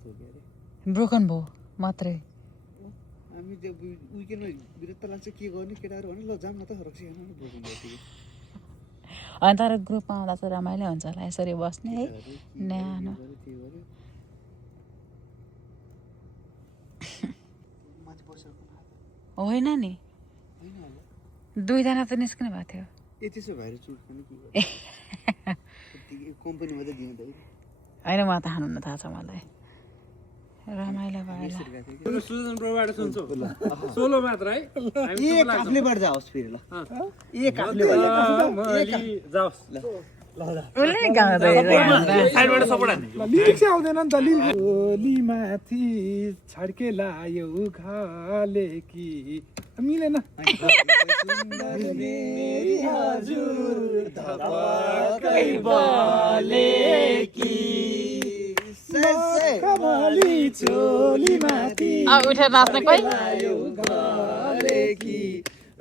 जस्तो हो के ब्रोकन भयो मात्रै हामी त्यो विकेन्डमा बिरत्त लाग्छ के गर्ने केटाहरू भने ल जाम न त रक्सी हेर्नु नि ब्रोकन भयो अनि तर ग्रुपमा आउँदा चाहिँ रमाइलो हुन्छ होला यसरी बस्ने है न्यानो होइन नि दुईजना त निस्किनु भएको थियो यति छ भाइरस चुट खाने के कम्पनी मात्रै दिनु त होइन म त खानु न थाहा छ मलाई रमाइलो भयो सुजन प्रबाट सुन्छौ सोलो मात्र है एक आफलेबाट जाओस् फेरि ल एक जाओस् उसले गाउँदै लिरिक्स आउँदैन नि त लिमाथि छड्के लायो घाले कि मिलेन मेरी हजुर धपकै बले कि कमली चोलीमाथि उठेर नाच्ने कोही घले कि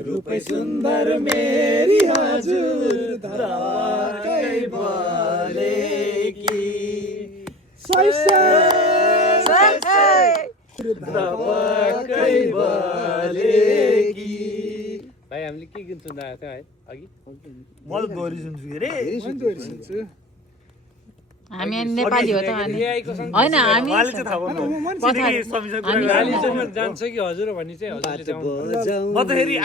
रूपै सुन्दर मेरी हजुर धपकै बले कि धपकै बले कि भाइ हामीले के गीत सुन्दा आएको थियो है अघि म दोहोरी सुन्छु अरे हामी नेपाली हो त अनि होइन हामी जान्छ कि हजुर भन्ने चाहिँ हजुरले म त फेरि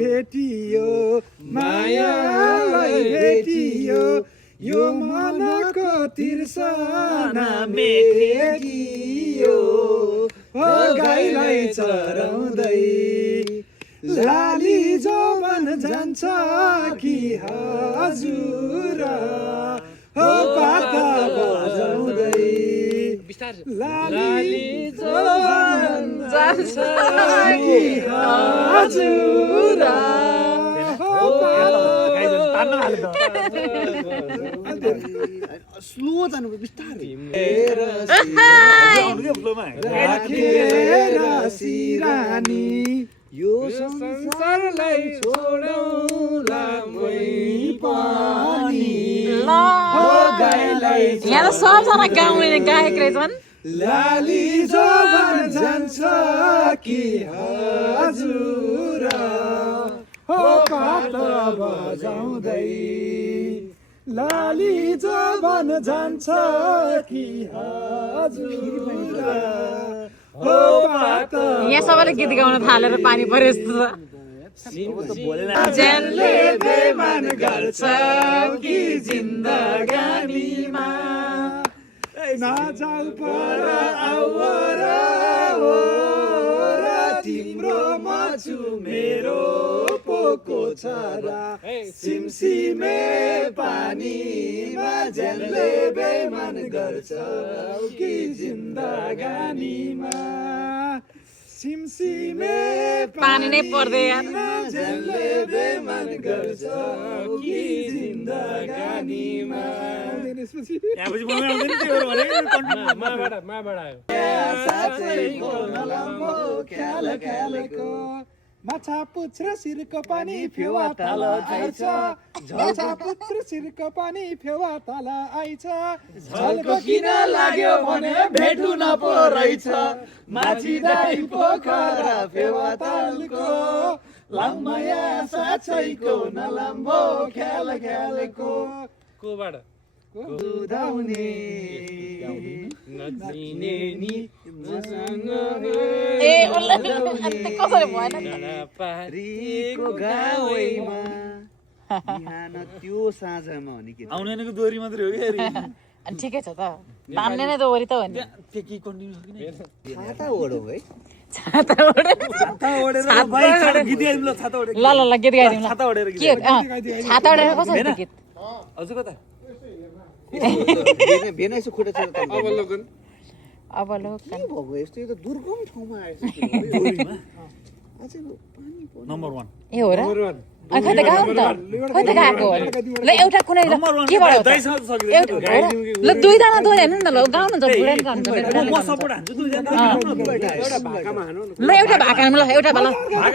भेटियो मायालाई भेटियो यो मनको तिर्सना मेटियो हो गाईलाई चराउँदै लाली जोबन जान्छ कि हजुर हो पाता बजाउँदै लाली जोबन जान्छ कि हजुर हो स्लो जानु बिस्तारै सिरानी यो संसारलाई छोडौला मै पानी हो गाईलाई यहाँ त सबजना गाउँले गायक रहेछन् लाली जोबन जान्छ कि हजुर हो पाता बजाउँदै लाली जोबन जान्छ कि हजुर हो पाता यहाँ सबैले गीत गाउन थालेर पानी पर्यो जस्तो छ जसले बेमान गर्छ कि जिन्दगानीमा नजाऊ पर आऊ र तिम्रो मछु मेरो पोको छरा सिमसिमे पानीमा जसले बेमान गर्छ कि जिन्दगानीमा सिमसिमे पानी नै पर्दै यार जसले बेमान गर्छ कि जिन्दगानीमा माबाट आयो साँच्चैको नलम्बो ख्याल ख्यालको माछा पुच्छ्र सिरको पानी फेवा तल आइछ माछा पुच्छ्र सिरको पानी फेवा तल आइछ झल्को किन लाग्यो भने भेटु न पो रहेछ माझी दाइ पोखरा फेवा तलको लम्बया साँच्चैको नलम्बो ख्याल ख्यालको कोबाट उदाउने नचिने नि मसँग ए कसरी भएन पारीको गाउँमा बिहान त्यो साँझमा हो नि के आउनेको दोरी मात्रै हो कि अनि ठिकै छ त तान्ने नै दोहोरी त हो नि के कन्टिन्यू छाता ओढौ है छाता ओढेर ल ल ल गीत गाइदिउँ ल छाता ओढेर के छाता ओढेर कसरी थियो गीत हजुर कता भेना यसो खुट्टा चेर अवलोकन अब लो के भएको यस्तो यो त दुर्गम ठाउँमा आएछ नम्बर 1 ए हो र अनि खै त गाउँ त खै त गाएको हो ल एउटा कुनै केबाट हो त एउटा ल दुईजना दोहोरी हेर्नु न ल गाउनु त बुढाले गाउनु म सपोर्ट हान्छु दुईजना एउटा भाकामा हानौ न ल एउटा भाकामा ल एउटा ल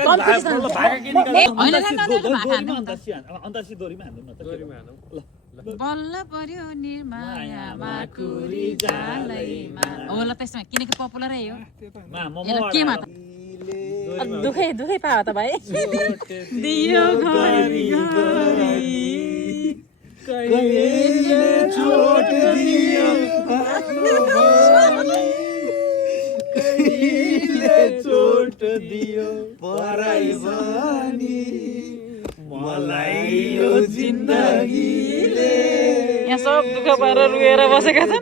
कम्पिटिसन भाका के निकाल्नु होइन अन्तासी दोरीमा हान्नु न त दोरीमा हानौ ल बल्ल पर्यो निर्मायामा कुरी जालैमा हो ल त्यसमा किनकि पपुलर हो केमा त दुखै पायो त भाइ दियो घरी घरी कहिले छोट दियो कहिले छोट दियो पराई भनी मलाई यो जिन्दगीले यहाँ सब दुःख पाएर रुएर बसेका छ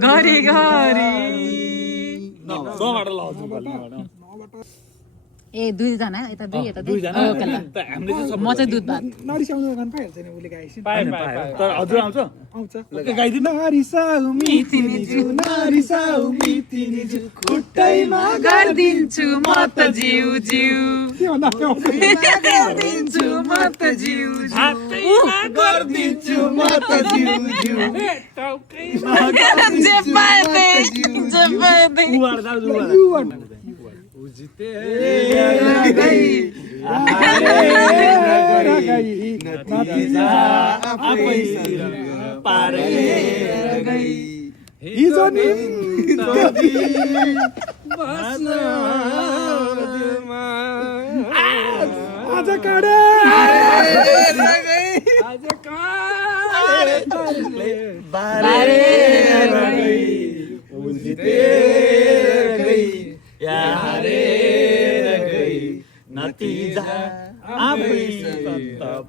घरी घरी ए दुईजना यता दुई यता दुई म चाहिँ दुध भात नरिसाउनु गान पाइहाल्छ नि उसले गाएपछि तर हजुर आउँछ आउँछ नरिसाउ मितिनिजु खुट्टैमा गरिदिन्छु म त जिउ जिउ के भन्दा गरिदिन्छु म त जिउ गरिदिन्छु म त जिउ जिउ जे पाए आज काडे नतिजा आफै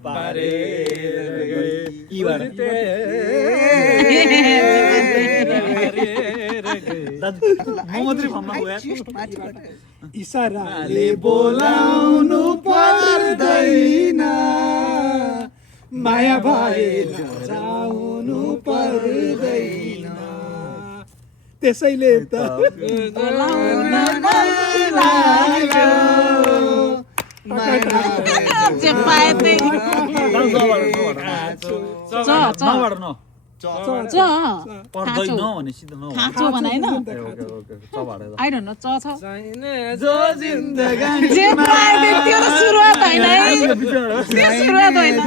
पारेर गई इसाराले बोलाउनु पर्दैन माया भए जाउनु पर्दैन त्यसैले त जे पाए खाँचो बनाएन आई डोन्ट नो च छ जे पाए त्यो त सुरुवात होइन है त्यो सुरुवात होइन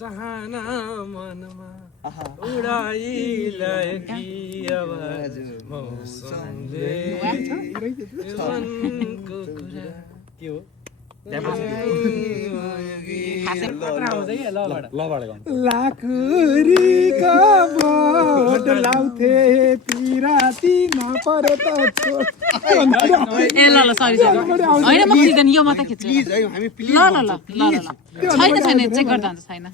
चाहना मनमा उडाइलाई कि आवाज मौसमले जीवनको कुरा के हो लाखुरीको बोट लाउँथे पिराती नपरे त छोड ए ल ल सरी सरी होइन म खिच्दैन यो मात्र खिच्छु प्लिज है हामी प्लिज ल ल ल ल ल छैन छैन चेक गर्दा हुन्छ छैन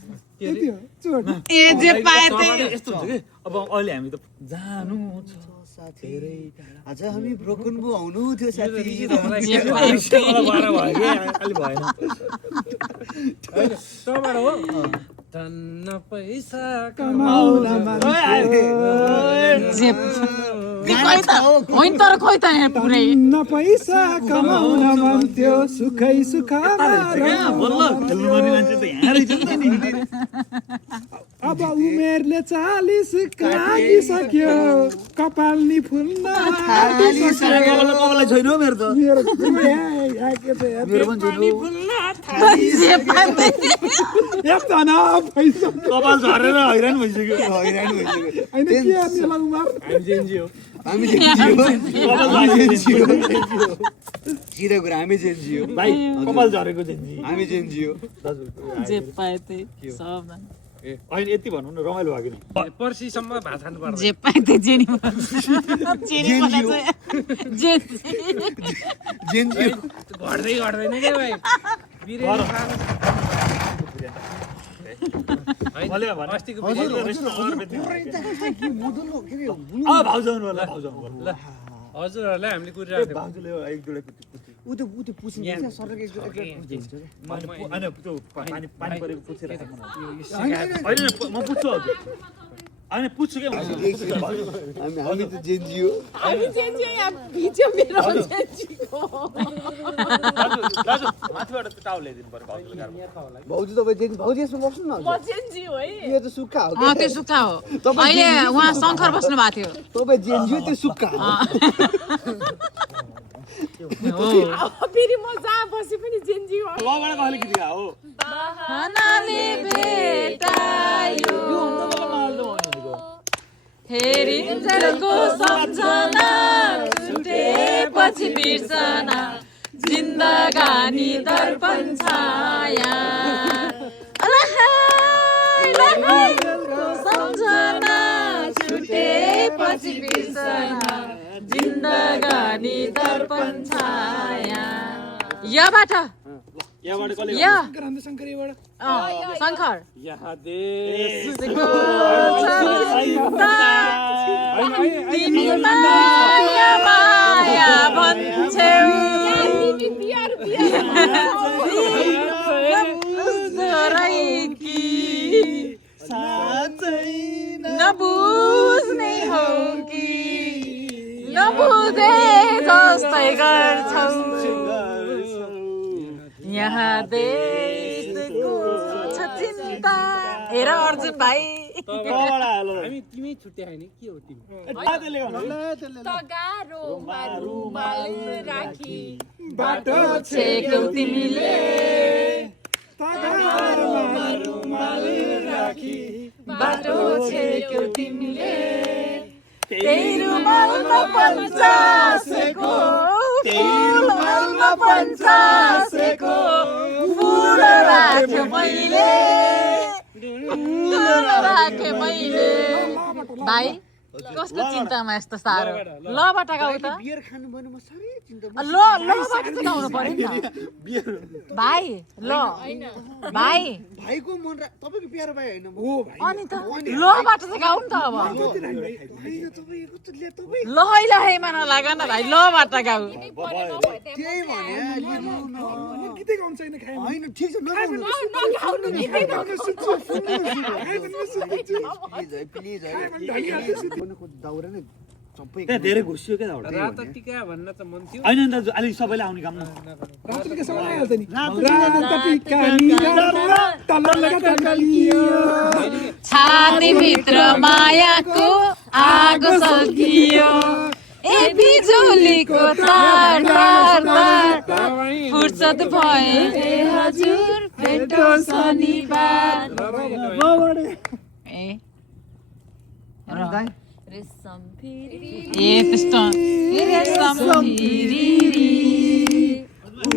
यति हो छोड ए जे पाए त्यही यस्तो हुन्छ कि अब अहिले हामी त जानु छ साथी आज हामी ब्रोकन बु आउनु थियो साथी जे पाए त्यही तँबाट हो धन्न पैसा कमाउन जे होइन तर खोइ त यहाँ पुरै न पैसा कमाउन मन थियो सुखै सुखमा अब उमेरले 40 कागिसक्यो कपाल नि फुल्न कपालै छैन मेरो त मेरो जे पाए एकजना पैसा कपाल झरेर हैरान भइसक्यो हैरान भइसक्यो होइन के मेला उमार हामी जेन्जी हो सिधै कुरा हामी जेन्जी हो भाइ कपाल झरेको जेन्जी हामी जेन्जी हो जे पाए त्यही सब होइन यति भन्नु न रमाइलो भयो कि पर्सिसम्म भात खानु पर्छ जे पाए त्यही जेनी जेनी जेन्जी घट्दै घट्दैन क्या भाइ अस्तिको हजुरहरूलाई हामीले कुरिरहेको भाउजूले एक दुईवटा उ त पुछिन्छ सरले एक दुईवटा पुछिन्छ होइन त्यो पानी परेको पुछेर होइन म पुच्छछु हजुर होइन पुच्छछु क्या हामी त जेन्जी हो हामी जेन्जी यहाँ भिडियो मेरो जेन्जीको दाजु माथिबाट टाउल ल्याइदिनु पर्यो भाउजूले भाउजू तपाईँ जेन्जी भाउजू यसमा बस्नु न म जेन्जी हो है यो त सुक्खा हो त्यो सुक्खा हो अहिले उहाँ शङ्कर बस्नु भएको थियो तपाईँ जेन्जी हो त्यो सुक्खा हो फेरि म जहाँ बसे पनि जेन्जी हो लबाट कहले गीत गा हो हनाले भेटायो हेरिन्जेलको सम्झना छुटेपछि बिर्सना जिन्दगानी दर्पण छाया सम्झना छुटेपछि बिर्सना जिन्दगानी दर्पण छाया यबाट शङ्कर तिमी माया माया भन्छौ नबुझ्ने हौ कि नबुझे जस्तै गर्छौ यहाँ देशको छ चिन्ता हेर अर्जुन भाइ हामी तिमी छुट्यायो नि के हो तिमी तगारोमा रुमाल राखी बाटो छेक्यौ तिमीले तगारोमा रुमाल राखी बाटो छेक्यौ तिमीले त्यही रुमालमा पञ्चासेको फुलमा पञ्चासेको फुल राख्यो मैले भाइ कसको चिन्तामा यस्तो साह्रो लबाट गाउँ त बियर खानु भने म साह्रै चिन्ता लबाट चाहिँ गाउनु पर्यो नि त भाइ ल भाइ भाइको मन तपाईँको प्यारो भाइ होइन म अनि त लबाट चाहिँ गाउँ नि त अब लहैमा नलाग न भाइ लबाट गाउँ त्यही भने गीतै गाउनु छैन खाए होइन ठिक छ नगाउनु प्लिज दाउरा नै सबै त्यहाँ धेरै घुसियो क्या दाउरा रातो टिका भन्न त मन थियो होइन नि दाजु अलि सबैले आउने काम न रातो टिका सबै आइहाल्छ नि रातो टिका निगारमा तल लगा तलियो छाती भित्र मायाको आगो सल्कियो ए बिजुलीको तार तार तार फुर्सद भए हजुर भेटो शनिबार ए रेशम फिरी ए त्यस्तो रेशम फिरी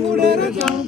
उडेर जाउँ